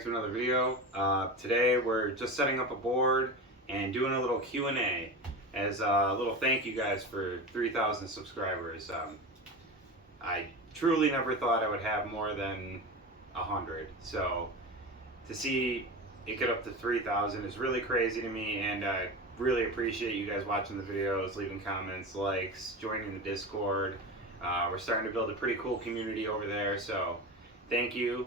back to another video. Today we're just setting up a board and doing a little Q&A as a little thank you guys for 3,000 subscribers. I truly never thought I would have more than 100, so to see it get up to 3,000 is really crazy to me, and I really appreciate you guys watching the videos, leaving comments, likes, joining the Discord. We're starting to build a pretty cool community over there, so thank you.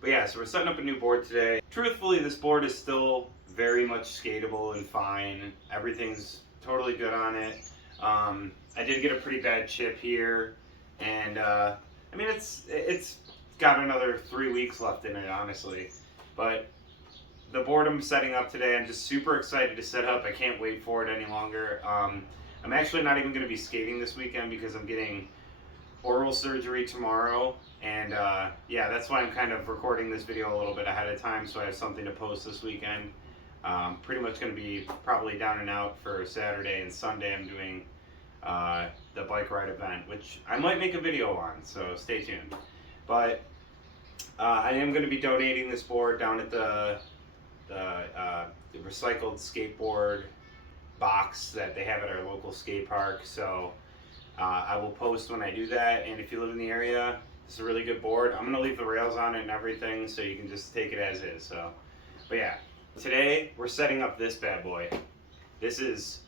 But yeah, so we're setting up a new board today. Truthfully, this board is still very much skatable and fine. Everything's totally good on it. I did get a pretty bad chip here, and I mean it's got another 3 weeks left in it, honestly. But the board I'm setting up today, I'm just super excited to set up. I can't wait for it any longer. I'm actually not even going to be skating this weekend because I'm getting oral surgery tomorrow, and yeah, that's why I'm kind of recording this video a little bit ahead of time so I have something to post this weekend. Pretty much going to be probably down and out for Saturday, and Sunday I'm doing the bike ride event, which I might make a video on, so stay tuned. But I am going to be donating this board down at the recycled skateboard box that they have at our local skate park, so I will post when I do that. And if you live in the area, it's a really good board. I'm going to leave the rails on it and everything so you can just take it as is. So, but yeah, today we're setting up this bad boy. This is,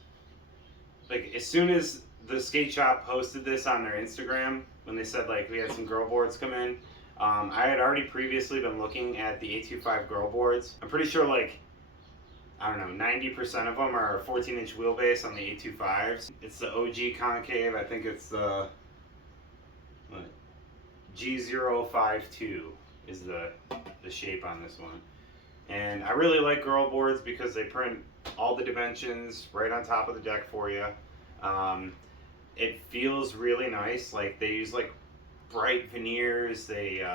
like, as soon as the skate shop posted this on their Instagram, when they said like we had some girl boards come in, I had already previously been looking at the 825 girl boards. I'm pretty sure like, I don't know, 90% of them are 14-inch wheelbase on the 825s. It's the OG concave. I think it's the G052 is the shape on this one. And I really like girl boards because they print all the dimensions right on top of the deck for you. It feels really nice. Like they use like bright veneers. They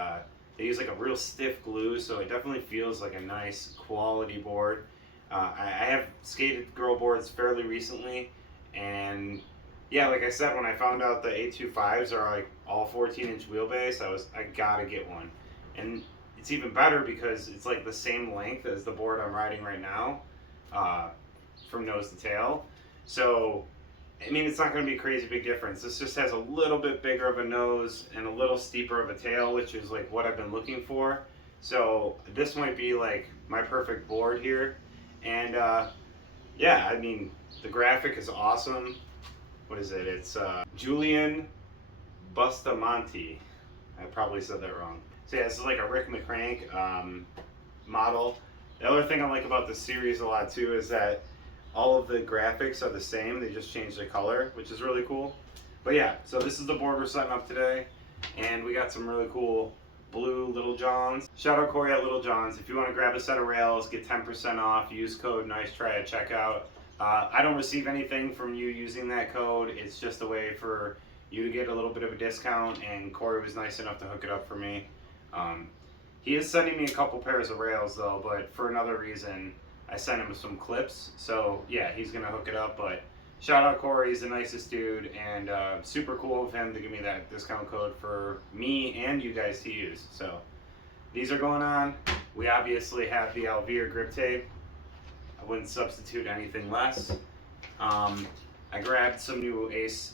use like a real stiff glue, so it definitely feels like a nice quality board. I have skated girl boards fairly recently, and yeah, like I said, when I found out the 825s are like all 14-inch wheelbase, I gotta get one. And it's even better because it's like the same length as the board I'm riding right now, from nose to tail. So, I mean, it's not going to be a crazy big difference. This just has a little bit bigger of a nose and a little steeper of a tail, which is like what I've been looking for. So this might be like my perfect board here. And yeah, I mean, the graphic is awesome. What is it? It's Julian Bustamante. I probably said that wrong. So yeah, this is like a Rick McCrank model. The other thing I like about this series a lot too is that all of the graphics are the same. They just change the color, which is really cool. But yeah, so this is the board we're setting up today, and we got some really cool blue Little Johns. Shout out Corey at Little Johns. If you want to grab a set of rails, get 10% off. Use code NICETRY at checkout. I don't receive anything from you using that code. It's just a way for you to get a little bit of a discount, and Corey was nice enough to hook it up for me. He is sending me a couple pairs of rails though, but for another reason. I sent him some clips, so yeah, he's gonna hook it up. But shout out Corey, he's the nicest dude, and super cool of him to give me that discount code for me and you guys to use. So these are going on. We obviously have the Alvear grip tape. I wouldn't substitute anything less. I grabbed some new Ace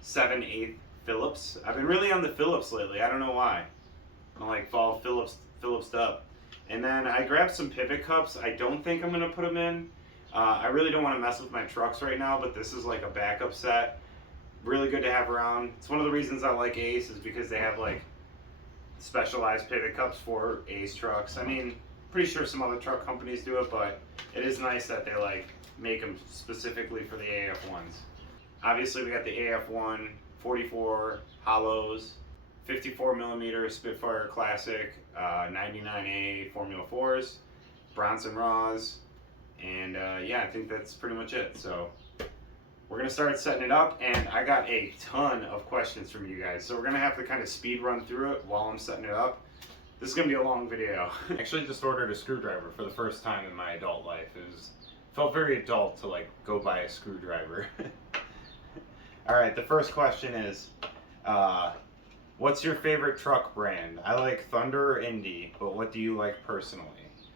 7/8 Phillips. I've been really on the Phillips lately. I don't know why. I'm like fall Phillips up. And then I grabbed some pivot cups. I don't think I'm going to put them in. I really don't want to mess with my trucks right now, but this is like a backup set. Really good to have around. It's one of the reasons I like Ace is because they have like specialized pivot cups for Ace trucks. I mean, pretty sure some other truck companies do it, but it is nice that they like make them specifically for the AF1s. Obviously we got the AF1 44 hollows, 54mm Spitfire Classic, 99A Formula 4s, Bronson Raws, and yeah, I think that's pretty much it. So we're going to start setting it up, and I got a ton of questions from you guys, so we're going to have to kind of speed run through it while I'm setting it up. This is going to be a long video. I actually just ordered a screwdriver for the first time in my adult life. Felt very adult to like go buy a screwdriver. Alright, the first question is, What's your favorite truck brand? I like Thunder or Indy, but what do you like personally?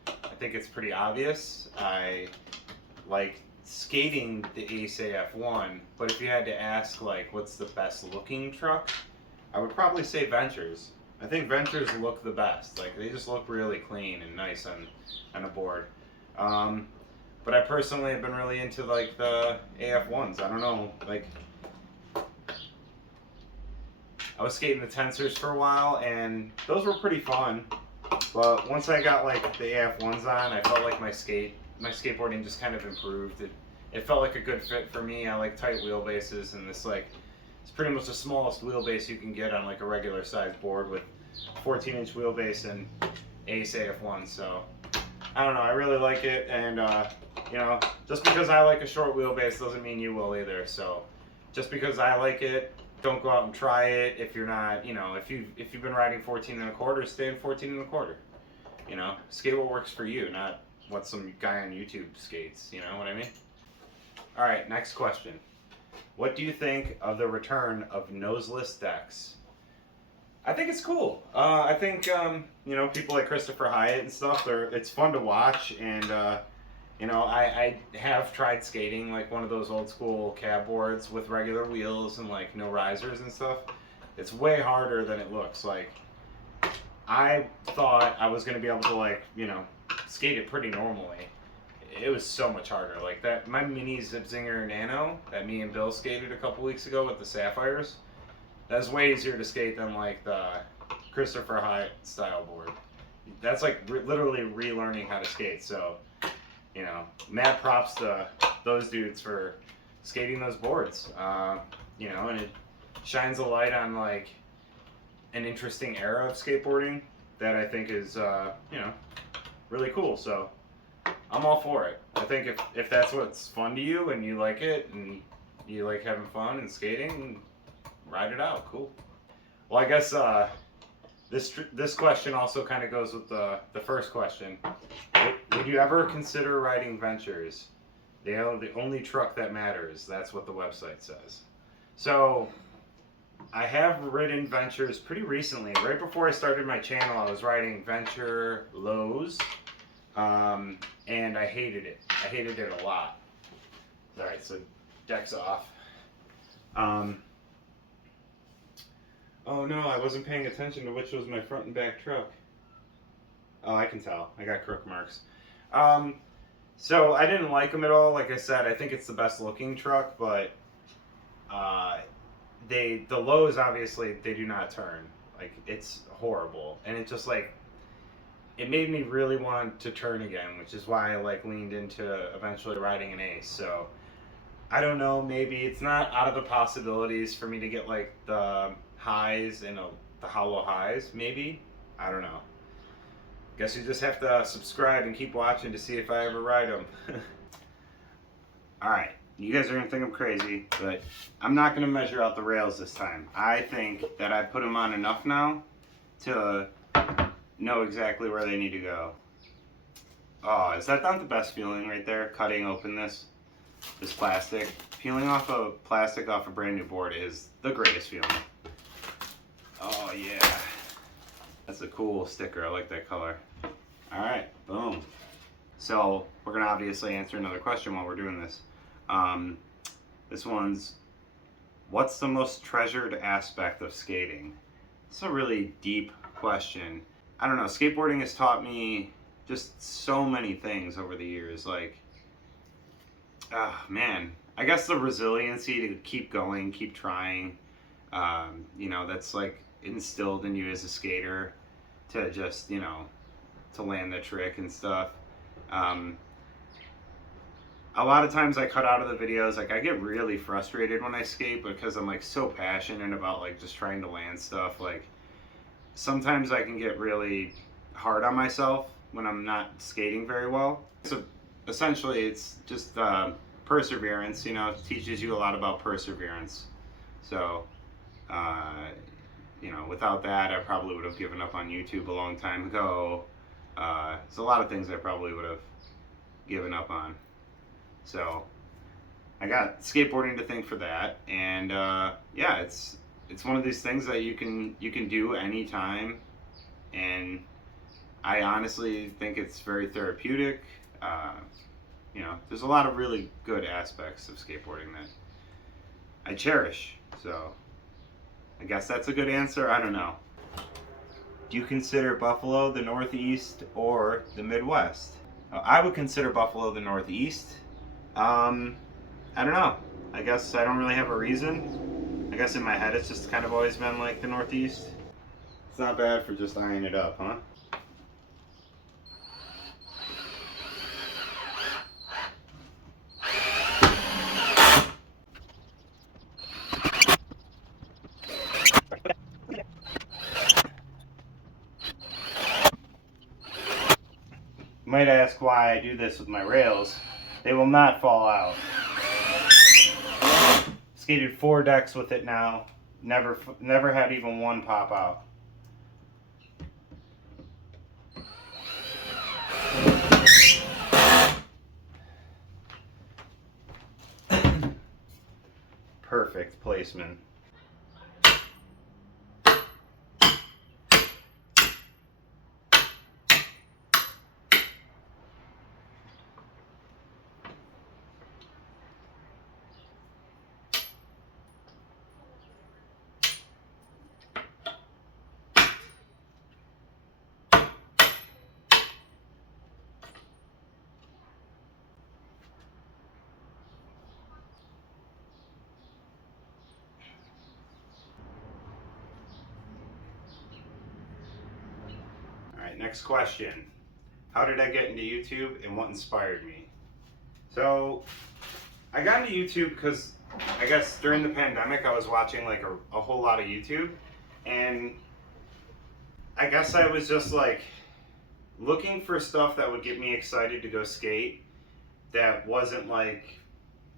I think it's pretty obvious. I like skating the Ace AF1, but if you had to ask like what's the best looking truck, I would probably say Ventures. I think Ventures look the best. Like they just look really clean and nice on a board. But I personally have been really into like the AF1s. I don't know, like I was skating the Tensors for a while, and those were pretty fun. But once I got like the AF1s on, I felt like my skateboarding just kind of improved. It felt like a good fit for me. I like tight wheelbases, and this like it's pretty much the smallest wheelbase you can get on like a regular size board with 14-inch wheelbase and Ace AF1. So I don't know. I really like it, and you know, just because I like a short wheelbase doesn't mean you will either. So just because I like it, don't go out and try it if you're not, you know, if you've been riding 14 and a quarter, stay in 14 and a quarter. You know, skate what works for you, not what some guy on YouTube skates. You know what I mean? All right, next question. What do you think of the return of noseless decks? I think it's cool. I think you know, people like Christopher Hyatt and stuff. It's fun to watch, and you know, I have tried skating like one of those old school cab boards with regular wheels and like no risers and stuff. It's way harder than it looks. Like I thought I was gonna be able to like, you know, skate it pretty normally. It was so much harder. Like that, my mini Zipzinger Nano that me and Bill skated a couple weeks ago with the Sapphires. That's way easier to skate than like the Christopher Hyatt style board. That's like literally relearning how to skate. So, you know, mad props to those dudes for skating those boards. You know, and it shines a light on like an interesting era of skateboarding that I think is, you know, really cool. So I'm all for it. I think if that's what's fun to you and you like it and you like having fun and skating, ride it out. Cool. Well, I guess this question also kind of goes with the first question. Would you ever consider riding Ventures? They are the only truck that matters. That's what the website says. So I have ridden Ventures pretty recently. Right before I started my channel, I was riding Venture Lows, and I hated it. I hated it a lot. All right, so deck's off. Oh no, I wasn't paying attention to which was my front and back truck. Oh, I can tell. I got crook marks. So I didn't like them at all. Like I said, I think it's the best looking truck, but the lows obviously they do not turn. Like it's horrible, and it just like it made me really want to turn again, which is why I like leaned into eventually riding an Ace. So I don't know, maybe it's not out of the possibilities for me to get like the highs and the hollow highs. Maybe, I don't know. Guess you just have to subscribe and keep watching to see if I ever ride them. Alright, you guys are going to think I'm crazy, but I'm not going to measure out the rails this time. I think that I put them on enough now to know exactly where they need to go. Oh, is that not the best feeling right there? Cutting open this plastic. Peeling off a plastic off a brand new board is the greatest feeling. Oh yeah. That's a cool sticker. I like that color. Alright, boom. So we're gonna obviously answer another question while we're doing this. This one's, what's the most treasured aspect of skating? It's a really deep question. I don't know, skateboarding has taught me just so many things over the years. Like, man, I guess the resiliency to keep going, keep trying. You know, that's like instilled in you as a skater to just, you know, to land the trick and stuff. A lot of times I cut out of the videos, like I get really frustrated when I skate because I'm like so passionate about like just trying to land stuff. Like sometimes I can get really hard on myself when I'm not skating very well. So essentially it's just perseverance, you know, it teaches you a lot about perseverance. So, you know, without that, I probably would have given up on YouTube a long time ago. There's a lot of things I probably would have given up on. So, I got skateboarding to thank for that. And yeah, it's it's one of these things that you can do anytime, and I honestly think it's very therapeutic. Uh, there's a lot of really good aspects of skateboarding that I cherish. So I guess that's a good answer. I don't know. Do you consider Buffalo the Northeast or the Midwest? I would consider Buffalo the Northeast. Um, I don't know. I guess I don't really have a reason. I guess in my head it's just kind of always been like the Northeast. It's not bad for just eyeing it up, huh? You might ask why I do this with my rails. They will not fall out. Skated 4 decks with it now. Never had even one pop out. Perfect placement. Alright, next question. How did I get into YouTube and what inspired me? So, I got into YouTube because I guess during the pandemic I was watching like a whole lot of YouTube, and I guess I was just like looking for stuff that would get me excited to go skate that wasn't like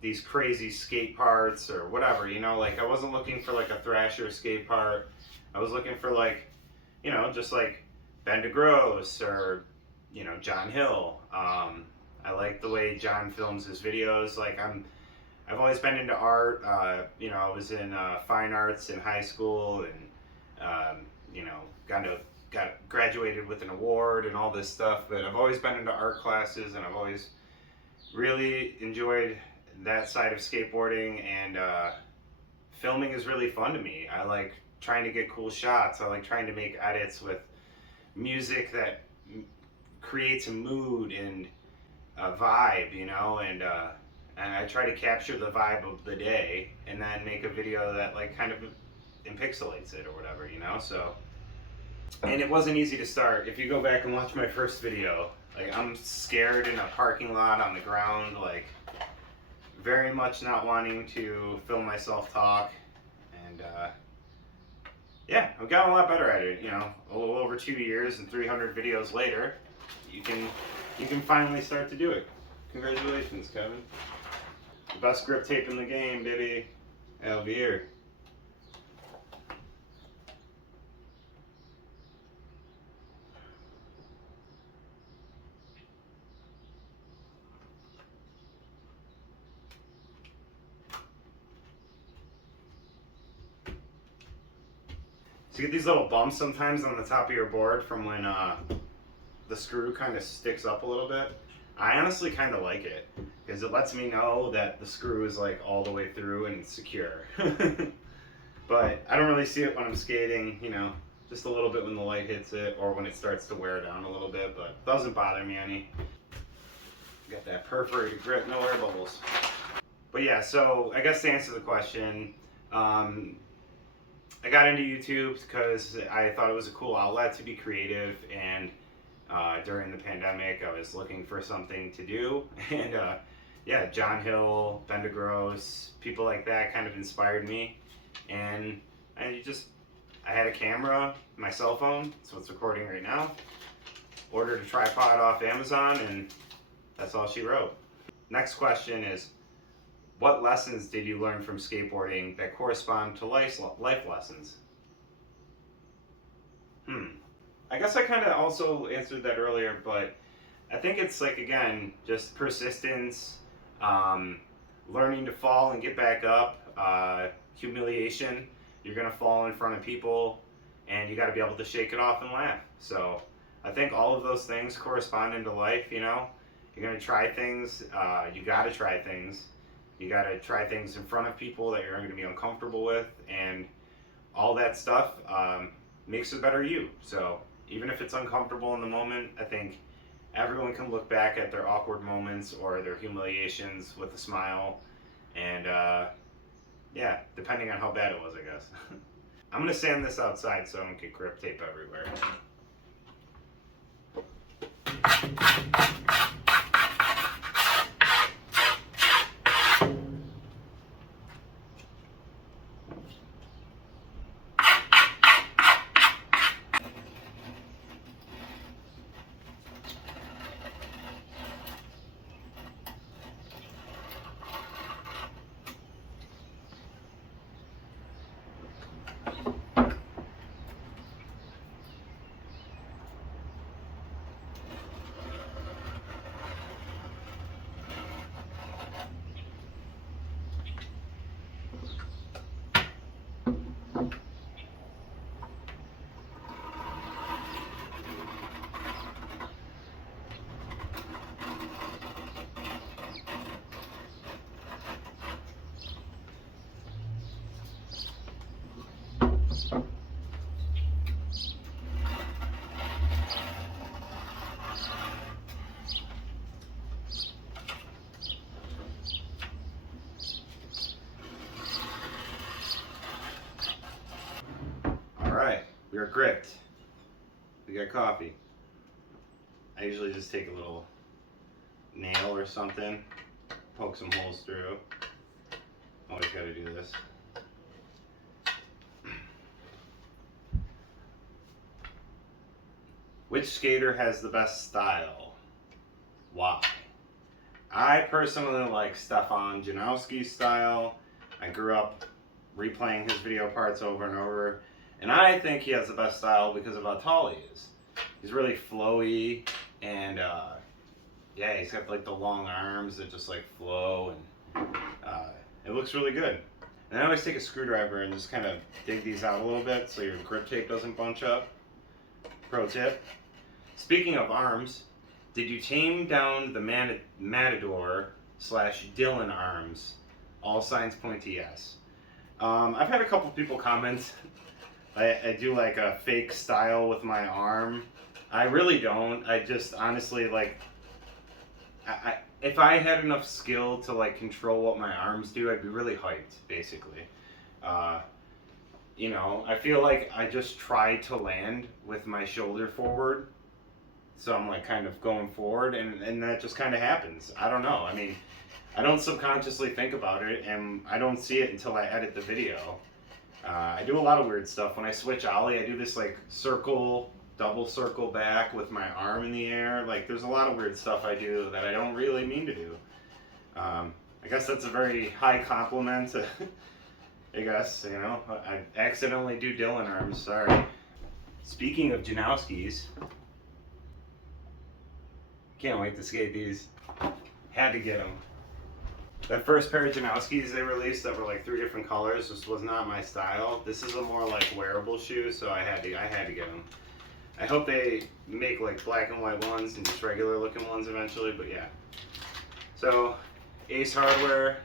these crazy skate parts or whatever, like I wasn't looking for like a Thrasher skate part. I was looking for like, just like Ben DeGrosse or, John Hill. I like the way John films his videos. Like I've always been into art. I was in fine arts in high school, and got graduated with an award and all this stuff. But I've always been into art classes, and I've always really enjoyed that side of skateboarding. And filming is really fun to me. I like trying to get cool shots. I like trying to make edits with music that creates a mood and a vibe, and I try to capture the vibe of the day and then make a video that like kind of impixelates it or whatever, so. And it wasn't easy to start. If you go back and watch my first video, like I'm scared in a parking lot on the ground, like very much not wanting to film myself talk. And yeah, I've gotten a lot better at it, a little over 2 years and 300 videos later, you can finally start to do it. Congratulations, Kevin. The best grip tape in the game, baby. Alvier. So you get these little bumps sometimes on the top of your board from when the screw kind of sticks up a little bit. I honestly kind of like it because it lets me know that the screw is like all the way through and secure. But I don't really see it when I'm skating, just a little bit when the light hits it or when it starts to wear down a little bit, but it doesn't bother me any. Got that perforated grip, no air bubbles. But yeah, so I guess to answer the question, I got into YouTube because I thought it was a cool outlet to be creative, and during the pandemic I was looking for something to do, and yeah, John Hill, Ben DeGrosse, people like that kind of inspired me, and I had a camera, my cell phone, so it's recording right now, ordered a tripod off Amazon, and that's all she wrote. Next question is, what lessons did you learn from skateboarding that correspond to life lessons? I guess I kind of also answered that earlier, but I think it's like, again, just persistence, learning to fall and get back up, humiliation. you're gonna fall in front of people, and you got to be able to shake it off and laugh. So I think all of those things correspond into life. You know, you're gonna try things. You got to try things. You got to try things in front of people that you're going to be uncomfortable with, and all that stuff makes a better you. So even if it's uncomfortable in the moment, I think everyone can look back at their awkward moments or their humiliations with a smile, and yeah, depending on how bad it was, I guess. I'm gonna sand this outside so I don't get grip tape everywhere. Alright, we are gripped. We got coffee. I usually just take a little nail or something, poke some holes through. Always gotta do this. Which skater has the best style? Why? I personally like Stefan Janowski's style. I grew up replaying his video parts over and over, and I think he has the best style because of how tall he is. He's really flowy, and yeah, he's got like the long arms that just like flow, and it looks really good. And I always take a screwdriver and just kind of dig these out a little bit so your grip tape doesn't bunch up. Pro tip. Speaking of arms, did you tame down the Matador / Dylan arms? All signs point to yes. I've had a couple people comment I do like a fake style with my arm. I really don't. I just honestly like, if I had enough skill to like control what my arms do, I'd be really hyped, basically. You know, I feel like I just try to land with my shoulder forward. So I'm like kind of going forward, and that just kind of happens. I don't know. I mean, I don't subconsciously think about it, and I don't see it until I edit the video. I do a lot of weird stuff. When I switch ollie, I do this like circle, double circle back with my arm in the air. Like there's a lot of weird stuff I do that I don't really mean to do. I guess that's a very high compliment. I guess, you know, I accidentally do Dylan arms, sorry. Speaking of Janowski's, can't wait to skate these. Had to get them. That first pair of Janowski's they released that were like 3 different colors just was not my style. This is a more like wearable shoe, so I had to get them. I hope they make like black and white ones and just regular looking ones eventually, but yeah. So, Ace Hardware.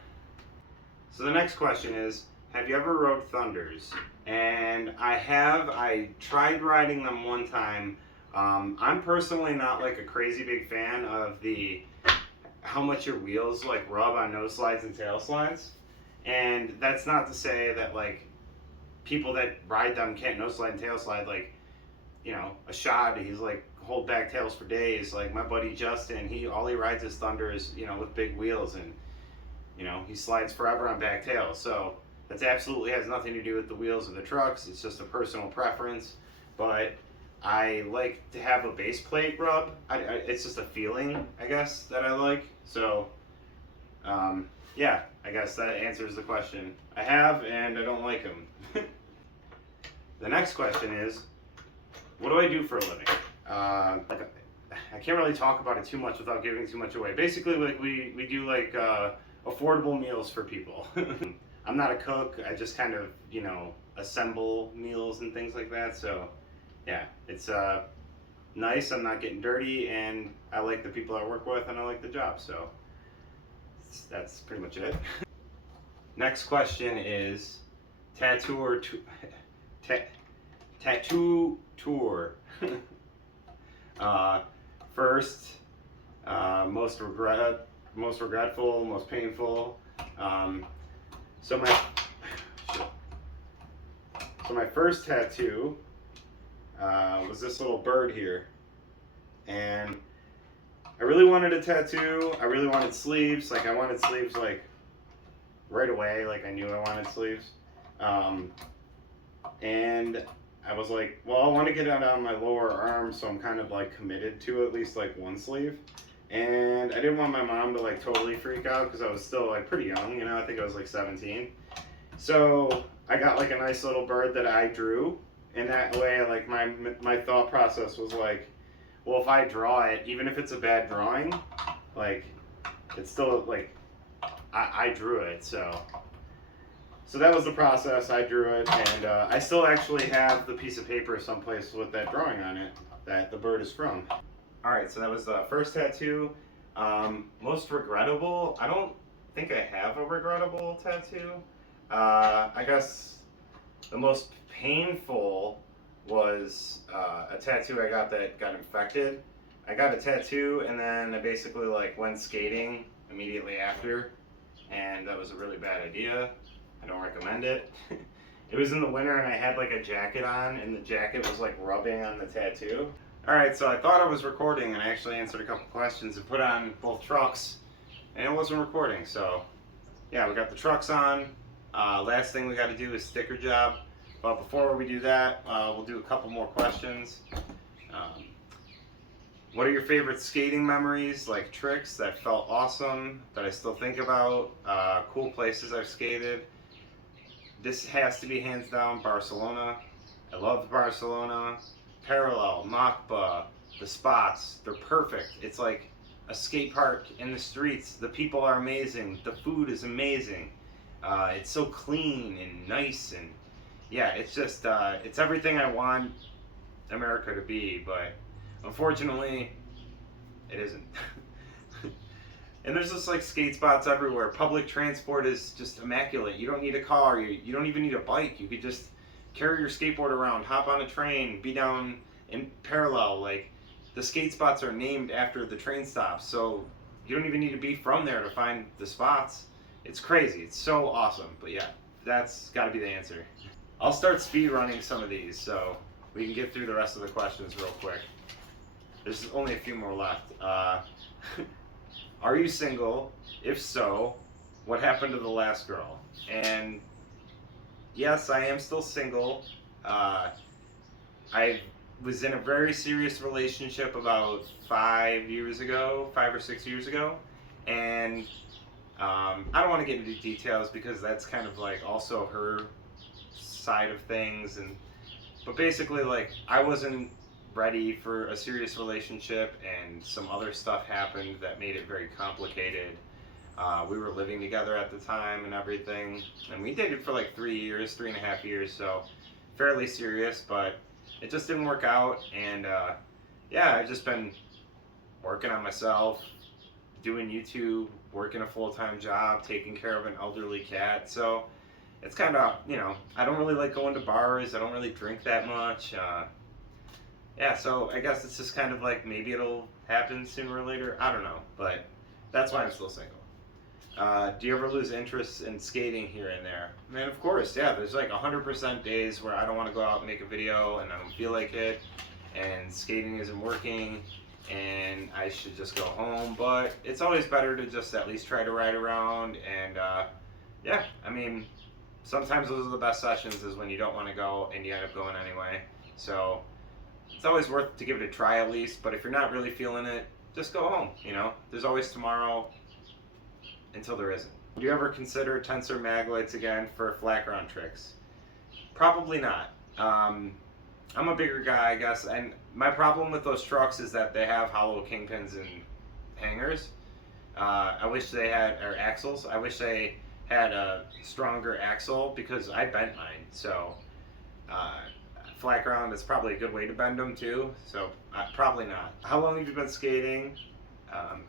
So the next question is, have you ever rode Thunders? And I have. I tried riding them one time. I'm personally not like a crazy big fan of how much your wheels like rub on nose slides and tail slides. And that's not to say that like people that ride them can't nose slide and tail slide. Like, you know, a shot, he's like hold back tails for days. Like my buddy Justin, all he rides is Thunders, you know, with big wheels, and you know, he slides forever on back tails. So that absolutely has nothing to do with the wheels of the trucks. It's just a personal preference. But I like to have a base plate rub. It's just a feeling, I guess, that I like. So, yeah, I guess that answers the question. I have, and I don't like them. The next question is, what do I do for a living? I can't really talk about it too much without giving too much away. Basically, like we do like affordable meals for people. I'm not a cook. I just kind of, you know, assemble meals and things like that. So yeah, it's nice. I'm not getting dirty, and I like the people I work with, and I like the job. So that's pretty much it. Next question is tattoo or ta- tattoo tour. uh, First, most regretful, most painful. Um, so my so my first tattoo was this little bird here, and I really wanted a tattoo. I really wanted sleeves. Like I wanted sleeves like right away. Like I knew I wanted sleeves, um, and I was like, well, I want to get it on my lower arm, so I'm kind of like committed to at least like one sleeve. And I didn't want my mom to like totally freak out because I was still like pretty young, you know. I think I was like 17. So I got like a nice little bird that I drew, and that way, like my thought process was like, well, if I draw it, even if it's a bad drawing, like it's still like I drew it, so that was the process. I drew it, and I still actually have the piece of paper someplace with that drawing on it that the bird is from. All right, so that was the first tattoo. Most regrettable? I don't think I have a regrettable tattoo. I guess the most painful was a tattoo I got that got infected. I got a tattoo, and then I basically like went skating immediately after, and that was a really bad idea. I don't recommend it. It was in the winter, and I had like a jacket on, and the jacket was like rubbing on the tattoo. Alright, so I thought I was recording, and I actually answered a couple questions and put on both trucks, and it wasn't recording. So yeah, we got the trucks on. Last thing we got to do is sticker job, but before we do that, we'll do a couple more questions. um, what are your favorite skating memories, like tricks that felt awesome that I still think about? Cool places I've skated. This has to be hands down Barcelona. I loved Barcelona. Parallel, Macba, the spots, they're perfect. It's like a skate park in the streets. The people are amazing. The food is amazing. It's so clean and nice, and yeah, it's just it's everything I want America to be, but unfortunately, it isn't. And there's just like skate spots everywhere. Public transport is just immaculate. You don't need a car. You don't even need a bike. You could just carry your skateboard around, hop on a train, be down in Parallel. Like the skate spots are named after the train stops, so you don't even need to be from there to find the spots. It's crazy. It's so awesome. But yeah, that's got to be the answer. I'll start speed running some of these so we can get through the rest of the questions real quick. There's only a few more left. Are you single? If so, what happened to the last girl? And yes, I am still single. I was in a very serious relationship about 5 or 6 years ago, and I don't want to get into details because that's kind of like also her side of things, but basically like I wasn't ready for a serious relationship, and some other stuff happened that made it very complicated. We were living together at the time and everything, and we dated for like 3 years, 3.5 years, so fairly serious, but it just didn't work out. And yeah, I've just been working on myself, doing YouTube, working a full-time job, taking care of an elderly cat. So it's kind of, you know, I don't really like going to bars. I don't really drink that much. Yeah, so I guess it's just kind of like maybe it'll happen sooner or later. I don't know, but that's why I'm still single. Do you ever lose interest in skating here and there? Man, of course, yeah. There's like 100% days where I don't want to go out and make a video and I don't feel like it, and skating isn't working, and I should just go home. But it's always better to just at least try to ride around, and yeah, I mean, sometimes those are the best sessions is when you don't want to go and you end up going anyway. So it's always worth to give it a try at least, but if you're not really feeling it, just go home, you know? There's always tomorrow until there isn't. Do you ever consider tensor mag lights again for flat ground tricks? Probably not. I'm a bigger guy, I guess, and my problem with those trucks is that they have hollow kingpins and hangers. I wish they had, or axles, I wish they had a stronger axle because I bent mine. So uh, flat ground is probably a good way to bend them too. So probably not. How long have you been skating? Um,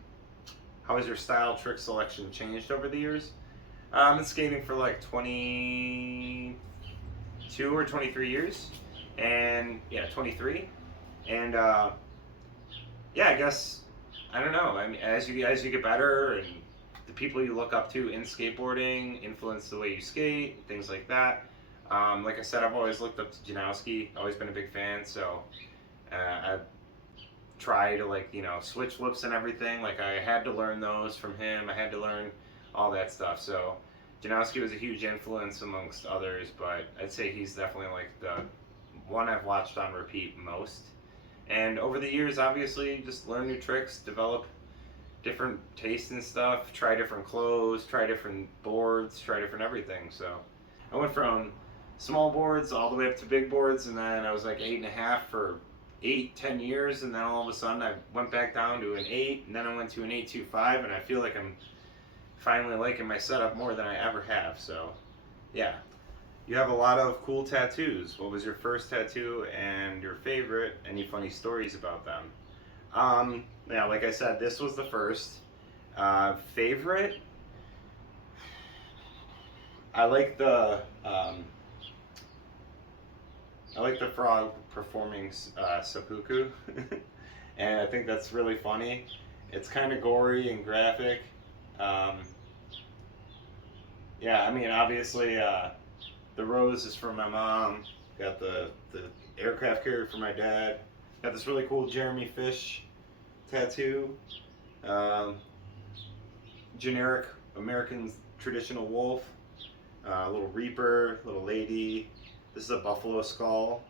how has your style trick selection changed over the years? I've been skating for like 22 or 23 years, and yeah, 23. And yeah, I guess I don't know. I mean, as you get better, and the people you look up to in skateboarding influence the way you skate, things like that. Like I said, I've always looked up to Janowski. Always been a big fan. So I try to switch flips and everything. Like I had to learn those from him. I had to learn all that stuff. So Janowski was a huge influence amongst others, but I'd say he's definitely like the one I've watched on repeat most. And over the years, obviously, just learn new tricks, develop different tastes and stuff, try different clothes, try different boards, try different everything. So I went from small boards all the way up to big boards, and then I was like 8.5 for 8-10 years, and then all of a sudden I went back down to an 8, and then I went to an 8.25, and I feel like I'm finally liking my setup more than I ever have. So yeah. You have a lot of cool tattoos. What was your first tattoo and your favorite? Any funny stories about them? Yeah, like I said, this was the first. Favorite? I like the frog performing seppuku, and I think that's really funny. It's kind of gory and graphic. Um, yeah, I mean, obviously. The rose is from my mom. Got the aircraft carrier for my dad. Got this really cool Jeremy Fish tattoo. Generic American traditional wolf. Little reaper, little lady. This is a buffalo skull.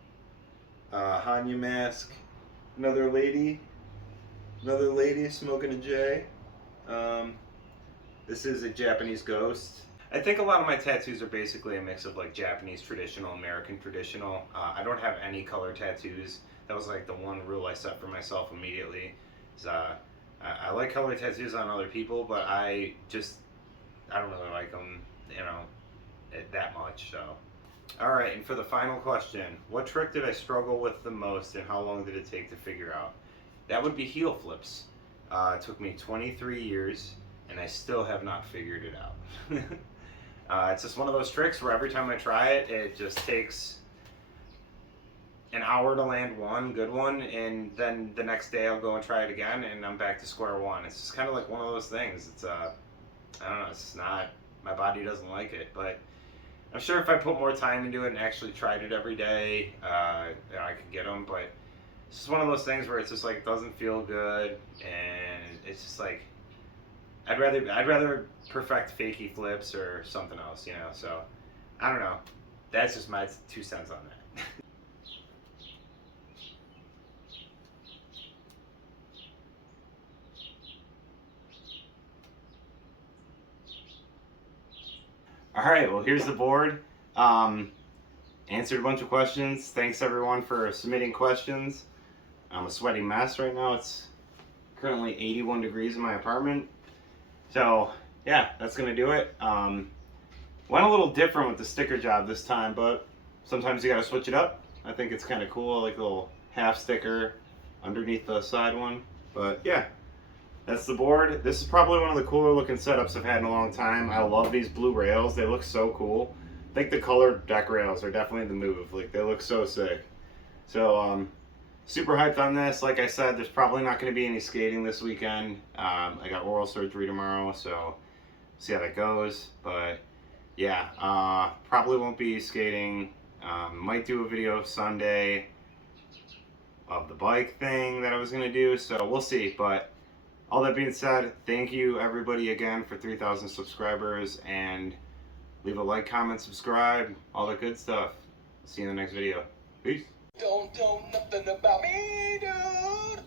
Hanya mask. Another lady. Another lady smoking a J. This is a Japanese ghost. I think a lot of my tattoos are basically a mix of like Japanese traditional, American traditional. I don't have any color tattoos. That was like the one rule I set for myself immediately. Is, I like color tattoos on other people, but I don't really like them, that much. So, all right. And for the final question, what trick did I struggle with the most, and how long did it take to figure out? That would be heel flips. It took me 23 years, and I still have not figured it out. It's just one of those tricks where every time I try it, it just takes an hour to land one good one, and then the next day I'll go and try it again, and I'm back to square one. It's just kind of like one of those things. It's I don't know. It's just not. My body doesn't like it, but I'm sure if I put more time into it and actually tried it every day, I could get them. But it's just one of those things where it's just like it doesn't feel good, and it's just like. I'd rather perfect fakie flips or something else, So, I don't know. That's just my 2 cents on that. All right. Well, here's the board. Answered a bunch of questions. Thanks everyone for submitting questions. I'm a sweaty mess right now. It's currently 81 degrees in my apartment. So yeah, that's gonna do it. Went a little different with the sticker job this time, but sometimes you gotta switch it up. I think it's kind of cool, like a little half sticker underneath the side one. But yeah, that's the board. This is probably one of the cooler looking setups I've had in a long time. I love these blue rails. They look so cool. I think the colored deck rails are definitely the move. Like they look so sick. So super hyped on this. Like I said, there's probably not going to be any skating this weekend. I got oral surgery tomorrow, so see how that goes. But yeah, probably won't be skating. Might do a video Sunday of the bike thing that I was going to do, so we'll see. But all that being said, thank you everybody again for 3,000 subscribers, and leave a like, comment, subscribe, all that good stuff. See you in the next video. Peace. Don't know nothing about me, dude.